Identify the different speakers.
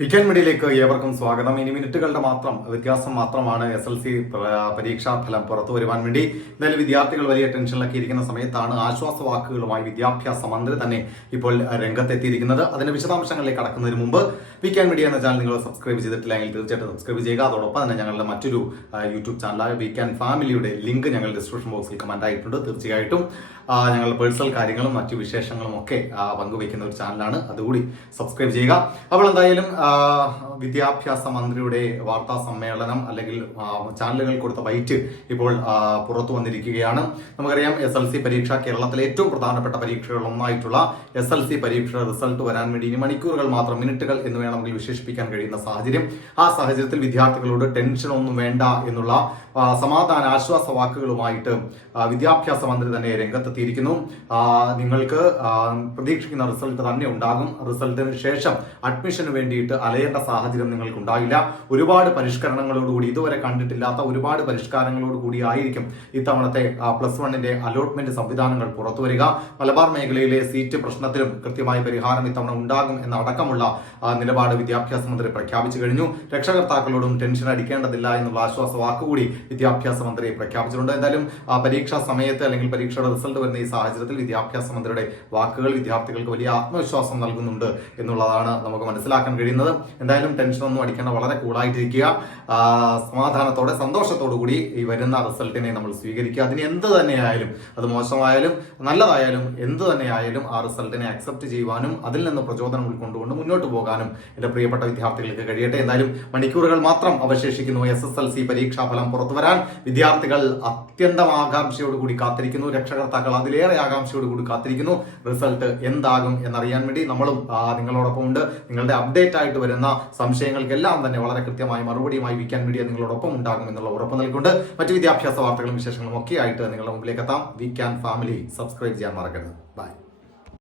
Speaker 1: പിക്കൻ മീഡിയയിലേക്ക് ഏവർക്കും സ്വാഗതം. ഇനി മിനിറ്റുകളുടെ മാത്രം വ്യത്യാസം മാത്രമാണ് എസ് എൽ സി പരീക്ഷാ ഫലം പുറത്തു വരുവാൻ വേണ്ടി. എന്നാലും വിദ്യാർത്ഥികൾ വലിയ ടെൻഷനിലൊക്കെ ഇരിക്കുന്ന സമയത്താണ് ആശ്വാസ വാക്കുകളുമായി വിദ്യാഭ്യാസ മന്ത്രി തന്നെ ഇപ്പോൾ രംഗത്തെത്തിയിരിക്കുന്നത്. അതിന്റെ വിശദാംശങ്ങളിലേക്ക് കടക്കുന്നതിന് മുമ്പ് പിക്കൻ മീഡിയ എന്ന ചാനൽ നിങ്ങൾ സബ്സ്ക്രൈബ് ചെയ്തിട്ടില്ലെങ്കിൽ തീർച്ചയായിട്ടും സബ്സ്ക്രൈബ് ചെയ്യുക. അതോടൊപ്പം തന്നെ ഞങ്ങളുടെ മറ്റൊരു യൂട്യൂബ് ചാനലായ വീക്കാൻ ഫാമിലിയുടെ ലിങ്ക് ഞങ്ങൾ ഡിസ്ക്രിപ്ഷൻ ബോക്സിൽ കമന്റ് ആയിട്ടുണ്ട്. തീർച്ചയായിട്ടും ഞങ്ങളുടെ പേഴ്സണൽ കാര്യങ്ങളും മറ്റു വിശേഷങ്ങളും ഒക്കെ പങ്കുവയ്ക്കുന്ന ഒരു ചാനലാണ്. അതുകൂടി സബ്സ്ക്രൈബ് ചെയ്യുക. അപ്പോൾ എന്തായാലും വിദ്യാഭ്യാസ മന്ത്രിയുടെ വാർത്താ സമ്മേളനം അല്ലെങ്കിൽ ചാനലുകൾ കൊടുത്ത ബൈറ്റ് ഇപ്പോൾ പുറത്തു വന്നിരിക്കുകയാണ്. നമുക്കറിയാം എസ് എൽ സി പരീക്ഷ കേരളത്തിലെ ഏറ്റവും പ്രധാനപ്പെട്ട പരീക്ഷകളിൽ ഒന്നായിട്ടുള്ള എസ് എൽ സി പരീക്ഷയുടെ റിസൾട്ട് വരാൻ വേണ്ടി ഇനി മണിക്കൂറുകൾ മാത്രം മിനിറ്റുകൾ എന്ന് വേണമെങ്കിൽ വിശേഷിപ്പിക്കാൻ കഴിയുന്ന സാഹചര്യം. ആ സാഹചര്യത്തിൽ വിദ്യാർത്ഥികളോട് ടെൻഷനൊന്നും വേണ്ട എന്നുള്ള സമാധാന ആശ്വാസ വാക്കുകളുമായിട്ട് വിദ്യാഭ്യാസ മന്ത്രി തന്നെ രംഗത്തെത്തിയിരിക്കുന്നു. നിങ്ങൾക്ക് പ്രതീക്ഷിക്കുന്ന റിസൾട്ട് തന്നെ ഉണ്ടാകും. റിസൾട്ടിന് ശേഷം അഡ്മിഷന് വേണ്ടിയിട്ട് അലയേണ്ട സാഹചര്യം നിങ്ങൾക്ക് ഉണ്ടാകില്ല ഒരുപാട് പരിഷ്കരണങ്ങളോടുകൂടി ഇതുവരെ കണ്ടിട്ടില്ലാത്ത ഒരുപാട് പരിഷ്കാരങ്ങളോടുകൂടി ആയിരിക്കും ഇത്തവണത്തെ പ്ലസ് വണ്ണിന്റെ അലോട്ട്മെന്റ് സംവിധാനങ്ങൾ പുറത്തുവരിക. മലബാർ മേഖലയിലെ സീറ്റ് പ്രശ്നത്തിലും കൃത്യമായ പരിഹാരം ഇത്തവണ ഉണ്ടാകും എന്ന അടക്കമുള്ള നിലപാട് വിദ്യാഭ്യാസ മന്ത്രി പ്രഖ്യാപിച്ചു കഴിഞ്ഞു. രക്ഷകർത്താക്കളോടും ടെൻഷൻ അടിക്കേണ്ടതില്ല എന്നുള്ള ആശ്വാസ വാക്കുകൂടി വിദ്യാഭ്യാസ മന്ത്രി പ്രഖ്യാപിച്ചിട്ടുണ്ട്. എന്തായാലും പരീക്ഷാ സമയത്ത് അല്ലെങ്കിൽ പരീക്ഷയുടെ റിസൾട്ട് വരുന്ന ഈ സാഹചര്യത്തിൽ വിദ്യാഭ്യാസ മന്ത്രിയുടെ വാക്കുകൾ വിദ്യാർത്ഥികൾക്ക് വലിയ ആത്മവിശ്വാസം നൽകുന്നുണ്ട് എന്നുള്ളതാണ് നമുക്ക് മനസ്സിലാക്കാൻ കഴിയുന്നത്. എന്തായാലും ടെൻഷൻ ഒന്നും അടിക്കേണ്ട വളരെ കൂളായിട്ടിരിക്കുക. സമാധാനത്തോടെ സന്തോഷത്തോടു കൂടി ഈ വരുന്ന റിസൾട്ടിനെ നമ്മൾ സ്വീകരിക്കുക. അതിന് എന്ത് തന്നെയായാലും അത് മോശമായാലും നല്ലതായാലും എന്ത് തന്നെയായാലും ആ റിസൾട്ടിനെ അക്സെപ്റ്റ് ചെയ്യുവാനും അതിൽ നിന്ന് പ്രചോദനം ഉൾക്കൊണ്ടുകൊണ്ട് മുന്നോട്ട് പോകാനും എന്റെ പ്രിയപ്പെട്ട വിദ്യാർത്ഥികൾക്ക് കഴിയട്ടെ. എന്തായാലും മണിക്കൂറുകൾ മാത്രം അവശേഷിക്കുന്നു. എസ് എസ് എൽ സി പരീക്ഷാ ഫലം പുറത്തു വരാൻ. വിദ്യാർത്ഥികൾ അത്യന്തം ആകാംക്ഷയോട് കൂടി കാത്തിരിക്കുന്നു. രക്ഷകർത്താക്കൾ അതിലേറെ ആകാംക്ഷയോട് കൂടി കാത്തിരിക്കുന്നു. റിസൾട്ട് എന്താകും എന്നറിയാൻ വേണ്ടി നമ്മളും നിങ്ങളോടൊപ്പം ഉണ്ട് നിങ്ങളുടെ അപ്ഡേറ്റ് ആയിട്ട് വരുന്ന സംശയങ്ങൾക്കെല്ലാം തന്നെ വളരെ കൃത്യമായി മറുപടിയുമായി വിക്കാൻ മീഡിയ നിങ്ങളോടൊപ്പം ഉണ്ടാകും എന്നുള്ള ഉറപ്പ് നൽകുന്നുണ്ട് മറ്റു വിദ്യാഭ്യാസ വാർത്തകളും വിശേഷങ്ങളും ഒക്കെ ആയിട്ട് നിങ്ങളുടെ മുമ്പിലേക്ക് എത്താം. വി ക്യാൻ ഫാമിലി സബ്സ്ക്രൈബ് ചെയ്യാൻ മറക്കരുത്. ബൈ